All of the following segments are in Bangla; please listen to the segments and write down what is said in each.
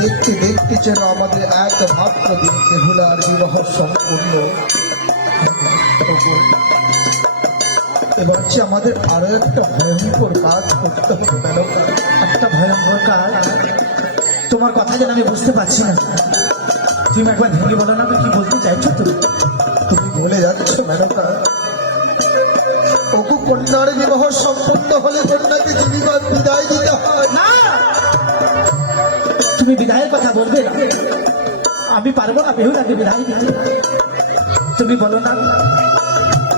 দেখতে দেখতে যেন আমাদের একমাত্র দিন বেহুলার বিবাহ সম্পূর্ণ। এবার যে আমাদের আরো একটা ভয়ঙ্কর কাজ করতে হবে ম্যাডাম। একটা ভয়ঙ্কর কাজ? তোমার কথা যেন আমি বুঝতে পারছি না, তুমি একবার ভেঙে বলো না, কি বলতে চাইছো তুমি? তুমি বলে যাচ্ছ ম্যাডাম, ওগো কন্যার বিবাহ সম্পূর্ণ হলে কন্যাকে জীবিকার বিদায় দিতে হয়। না, তুমি বিদায়ের কথা বলবে না, আমি পারবো না বেহুলাকে বিদায় দিতে। তুমি বলো না,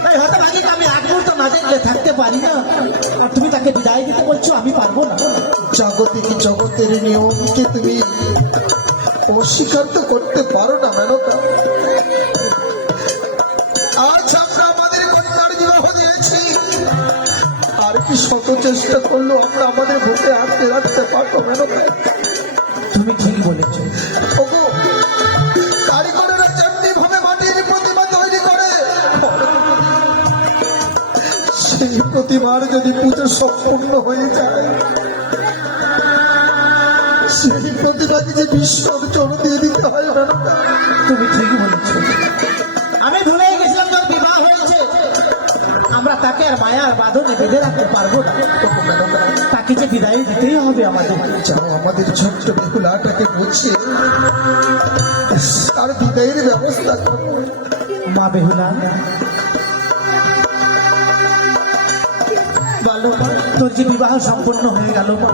তাই হয়তো আগে আমি এক মুহূর্ত না দেখলে থাকতে পারি না, আর তুমি তাকে বিদায় দিতে বলছো, আমি পারবো না। জাগতিক জগতের নিয়মকে তুমি অস্বীকার তো করতে পারো না মেনকা। আজ আমরা আমাদের কন্যার বিবাহ দিয়েছি, আর কি শত চেষ্টা করলো আমরা আমাদের বুকে আটকে রাখতে পারবো মেনকা। তুমি ঠিক বলেছ। ওগো কারিগরেরা যেমনি ভাবে মাটির প্রতিমা তৈরি করে, সেই প্রতিমার যদি পুজো সম্পূর্ণ হয়ে যায়, সেই প্রতিমাকে যে বিসর্জন দিয়ে দিতে হয় মেনকা। তুমি ঠিকই বলেছ, আমি ভুলে গেছিলাম তোর বিবাহ হয়েছে, আমরা তাকে আর মায়ার বাঁধনে বেঁধে রাখতে পারবো না, তাকে যে বিদায় দিতেই হবে আমাদের। যাও আমাদের ছোট্ট বেহুলাটাকে বুঝিয়ে তার বিদায়ের ব্যবস্থা করো। মা বেহুলা, বলো মা, তোর যে বিবাহ সম্পন্ন হয়ে গেল মা,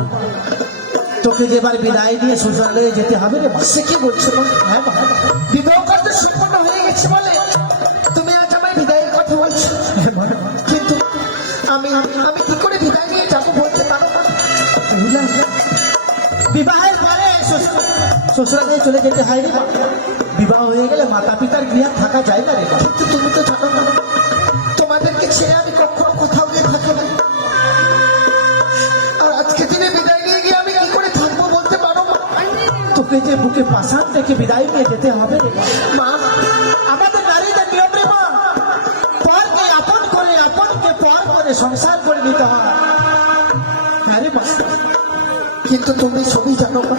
তোকে যে এবার বিদায় দিয়ে শ্বশুরালয়ে যেতে হবে রে মা। সে কি বলছো মা? হ্যাঁ মা, বিবাহ কার্য সম্পন্ন হয়ে গেছে বলে তুমি আজ আমায় বিদায়ের কথা বলছো, কিন্তু আমি আমি কি করে বিদায় নিয়ে যাবো বলতে পারো না? বেহুলা, বিবাহের পরে শ্বশুরালয়ে চলে যেতে হয় রে মা। বিবাহ হয়ে গেলে মাতা পিতার গৃহে থাকা যায় না রে মা। কিন্তু তুমি তো জানো না, তোমাদেরকে ছেড়ে আমি কখনো কোথাও গিয়ে থাকি না, আর আজকে দিনে বিদায় নিয়ে গিয়ে আমি কি করে থাকবো বলতে পারো মা? তোকে যে বুকে পাশান থেকে বিদায় নিয়ে যেতে হবে রে মা। মা আমাদের নারীদের নিয়ম রে মা, পরকে আপন করে আপনকে পর করে সংসার করে নিতে হয়। আরে মা, কিন্তু তুমি সবই জানো না,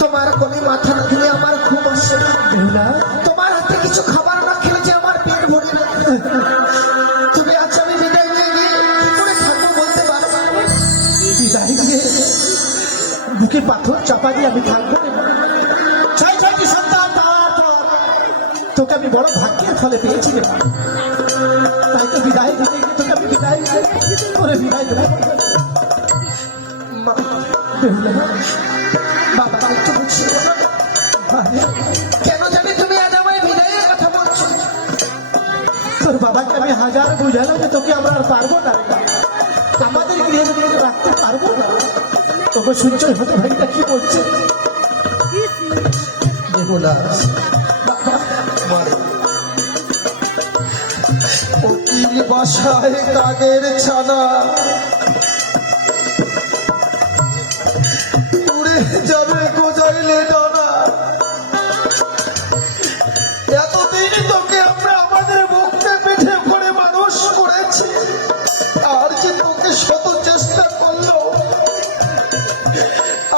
তোমার কোলে মাথা না দিলে আমার ঘুম আসে না, বেহুলা, তোমার হাতে কিছু খাবার না খেলে যে আমার পেট ভরে না। তুমি আজ আমি বিদায় নিয়ে গিয়ে কি করে থাকবো বলতে পারো না? বিদায় দিয়ে বুকে পাথর চাপা দিয়ে আমি থাকবো রে মা। ছয় ছয়টি সন্তান পাওয়ার পর তোকে আমি বড় ভাগ্যের ফলে পেয়েছি রে মা। তাই তো বিদায় দিতে গিয়ে তোকে আমি বিদায় করে বিদায় দেবো। মা, বেহুলা, বাবা একটু বুঝিয়ে বলো না, কেন জানি তুমি আজ আমায় বিদায়ের কথা বলছো? তোর বাবাকে আমি হাজার বুঝালাম যে তোকে আমরা আর পারবো না রে মা। আমাদের গৃহে যদি তোকে রাখতে পারবো না। তোকে সূর্যই হতে ভাইটা কি বলছে? বেহুলা, বাবা, মা, উকিল বাসায় কাগের ছানা উড়ে যাবে গোজাইলে ডানা। এতদিন তোকে আমরা আমাদের বুকে পিঠে করে মানুষ করেছি, আর যে তোকে শত চেষ্টা করলো,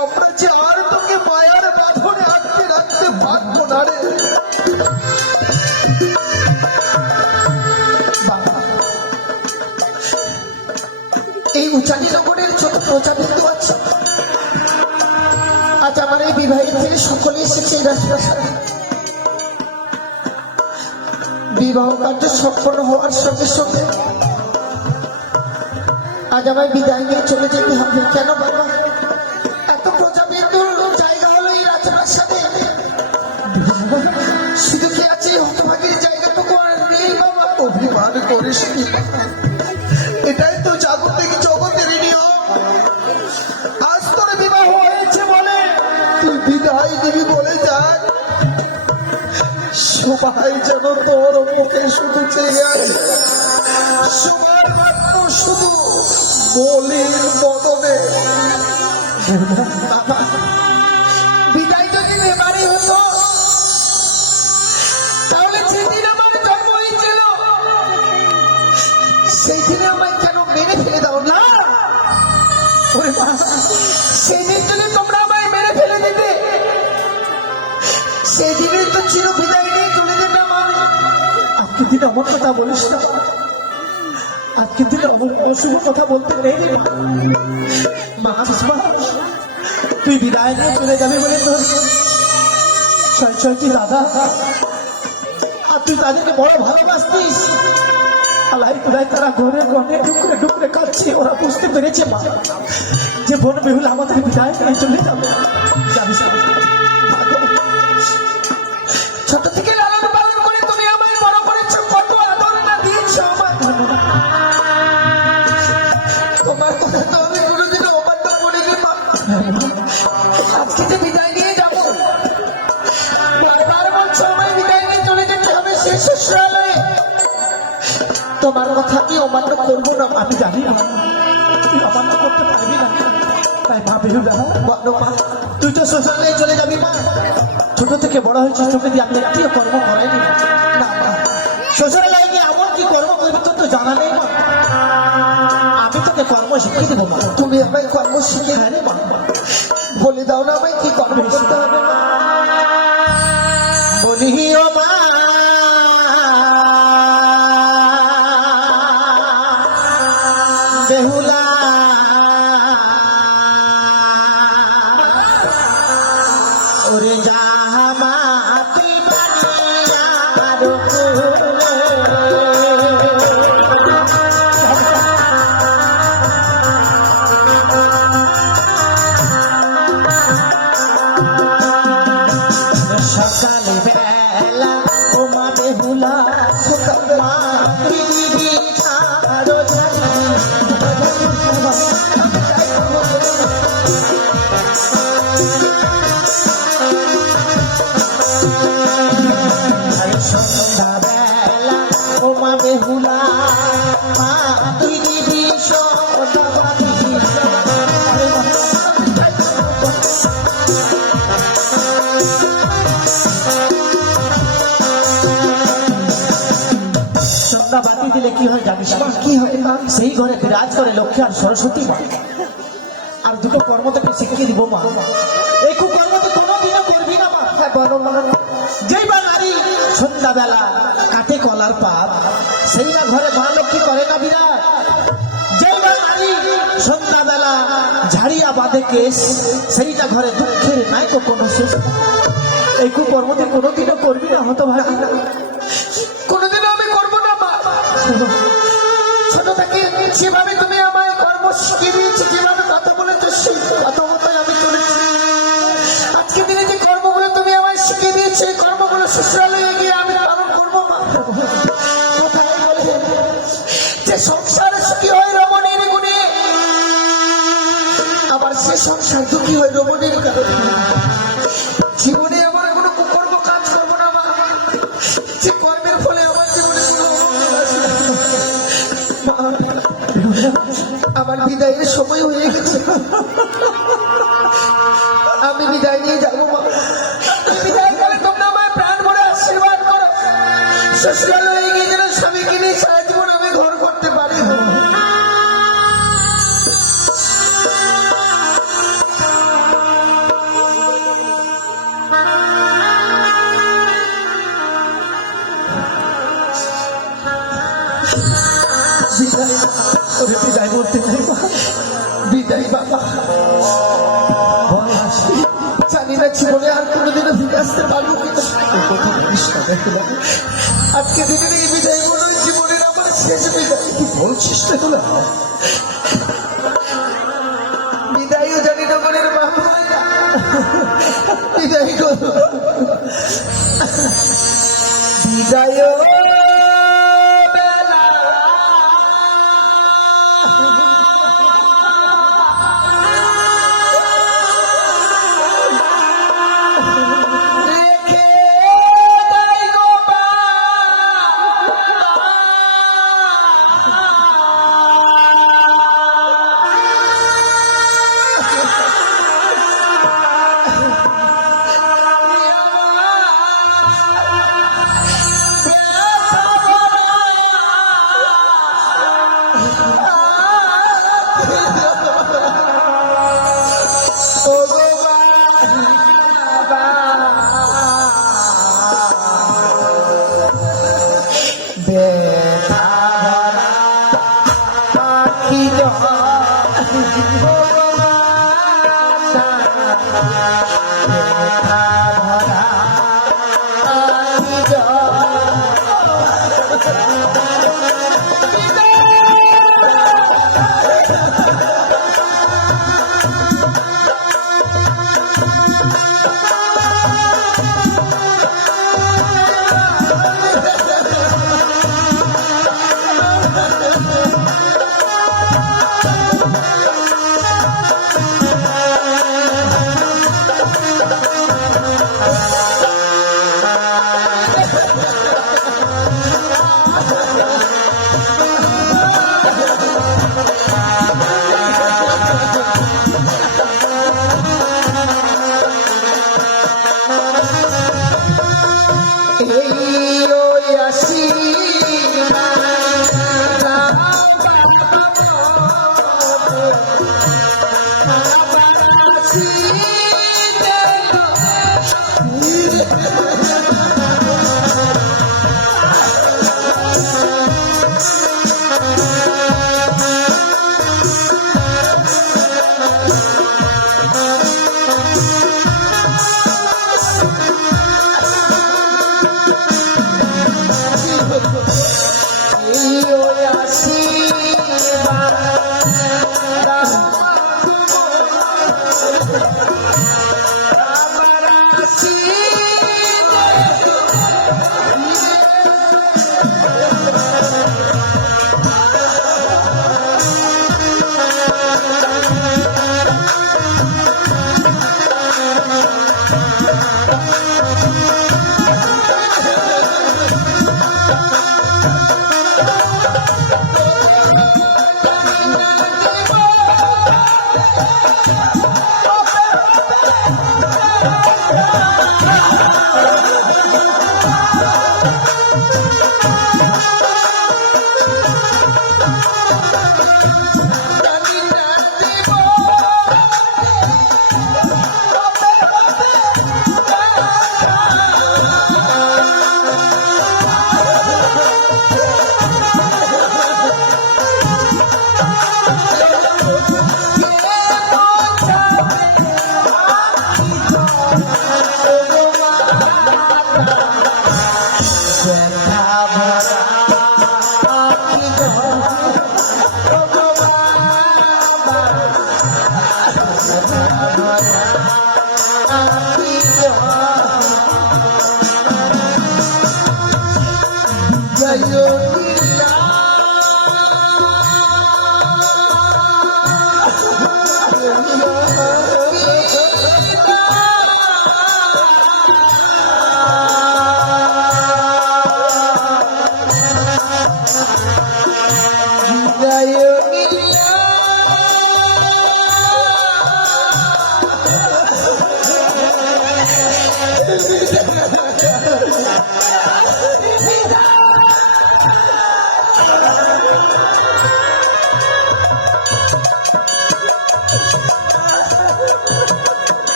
আমরা যে আর তোকে মায়ার বাঁধনে আটকে রাখতে পারবো না রে। বাবা, এই উচানি নগরের ছোট প্রজাবিন্দু আছে, আজ আমার এই বিবাহিত থেকে সকলে এসেছে এই রাজপ্রাসাদে। বিবাহ কার্য সম্পন্ন হওয়ার সঙ্গে সঙ্গে আজ আমায় বিদায় নিয়ে চলে যেতে হবে। কেন বাবা? এত প্রজাবিন্দুর জায়গা হলো এই রাজপ্রাসাদে, শুধু কি আছে হতভাগীর জায়গাটুকু আর নেই বাবা? অভিমান করিস নি, এটাই তো জাগতিক জগতের নিয়ম। আজ তোর বিবাহ হয়েছে বলে তুই বিদায় দিবি বলে যাক, সবাই যেন তোর মুখে শুধু চেয়ে আছে, সবার মাত্র শুধু বলির বদনে। বাবা, বিদায় যদি এবারই হতো, তাহলে যেদিন আমার জন্ম হয়েছিল সেই দিনে আমায় কেন মেরে ফেলে দাও না? ওরে মা, সেই দিন যদি তোমরা আমায় মেরে ফেলে সেদিনই তো চির বিদায় নিয়ে চলে যেতাম আমি। আজকের দিন আমার কথা বলিস না, আজকের দিন আমার অশুভ কথা বলতে নেই রে। মা তুই বিদায় নিয়ে চলে যাবি বলে তোর ছয়টি দাদা আর তুই তাদেরকে বড় ভালোবাসতিস, আলাই তুলাই তারা ঘরে ঘরে ডুকরে ডুকরে কাঁদছে। ওরা বুঝতে পেরেছে মা যে বোন বেহুলা আমাদের বিদায় নিয়ে চলে যাবে। যাবি ছোট থেকে লালন পালন করে তুমি আমায় বড় করেছো, কত আদর না দিয়েছো আমায়। তোমার কথা তো আমি কোনোদিনও অবাধ্য করিনি মা। আজকে যে বিদায় নিয়ে যাবো, বারবার বলছো আমায় বিদায় নিয়ে চলে যেতে হবে সেই শ্বশুরালয়ে। তোমার কথা কি অমান্য করবো না? আমি জানি না তুই অমান্য করতে পারবি না, তাই মা বেহুলা বলো মা, তুই তো শ্বশুরালয়ে চলে যাবি মা। ছোট থেকে বড় হয়েছিস, তোকে দিয়ে আমি একটিও কর্ম করাইনি না। না মা, শ্বশুরালয়ে গিয়ে এমন কি কর্ম করবি তোর তো জানা নেই মা। আমি তোকে কর্ম শিখিয়ে দেবো মা। তুমি আমায় কর্ম শিখে হ্যাঁ রে মা, বলে দাও না আমায় কি কর্ম করতে হবে মা। বলি ও মা বেহুলা ওরে জামা তুই বানিয়ার সকাল বেলা ও মা বেহুলা মা দিদি ছাড়ো সন্ধ্যাবেলা ও মা বেহুলা মা তুই দিদি সদাবাদি সন্ধ্যাবাতি দিলে কি হয় জানিস মা? কি হবে মা? সেই ঘরে বিরাজ করে লক্ষ্মী আর সরস্বতী মা। আর দুটো কর্ম তোকে শিখিয়ে দিব মা। এই কুকর্ম তুই কোনোদিনও করবি না মা। হ্যাঁ বলো মা। যেই বা নারী সন্ধ্যাবেলা কাটে কলার পাত, সেই না ঘরে মা লক্ষ্মী করে না বিরাট। যেই বা নারী সন্ধ্যাবেলা ঝাড়িয়া বাঁধে কেশ, সেইটা ঘরে দুঃখের নাই কোনো শেষ। এই কুকর্ম তুই কোনোদিনও করবি না, হতো ভাই। কোনোদিনও আমি করবো না মা। ছোট থেকে যেভাবে তুমি আমায় কর্ম শিখিয়ে দিয়েছি, যেভাবে কথা বলেছো সেই কথা মতোই আমি চলেছি। আজকে দিনে যে কর্মগুলো তুমি আমায় শিখিয়ে দিয়েছি, এই কর্মগুলো শ্বশুরালয়ে গিয়ে আমি পালন করবো মা। কোথায় বলে যে সংসারে সুখী হয় রমণীর গুণে, আবার সে সংসার দুঃখী হয় রমণীর কারণে। জীবনে আমার কোনো কুকর্ম কাজ করবো না মা, যে কর্মের ফলে আমার জীবনে কোনো অমঙ্গল আসবে না। মা, আমার বিদায়ের সময় হয়ে গেছে, আমি বিদায় নিয়ে যাবো মা। বিদায় কালে তোমরা আমার প্রাণ ভরে আশীর্বাদ করো। শ্বশুরালয়ে গিয়ে যেন স্বামীকে নিয়ে সারা জীবন আমি ঘর করতে পারি। বিদায় ওরে বিদায় বলতে নাই মা। বিদায় বাবা, জানি না জীবনে আর কোনোদিনও ফিরে আসতে পারবো কিনা। আজকে দিনের এই বিদায় বলো জীবনের আমার শেষ বিদায়। কি বলছিস না তোরা? বিদায়ও জানি না মনের বাবা হয় না। বিদায় করো, বিদায়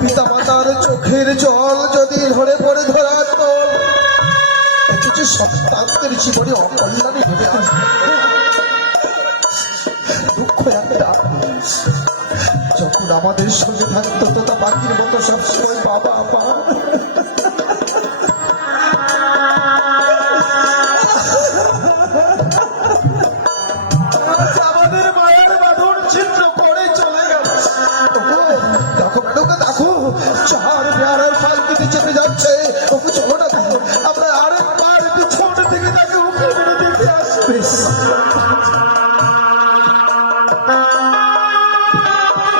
পিতা মাতার চোখের জল যদি ধরে পড়ে ধরাত কিছু সন্তানদের জীবনে অকল্যাণে ঘটে আসবে। দুঃখ একটা, যখন আমাদের সঙ্গে থাকতো তো তা বাকির মতো সবসময় বাবা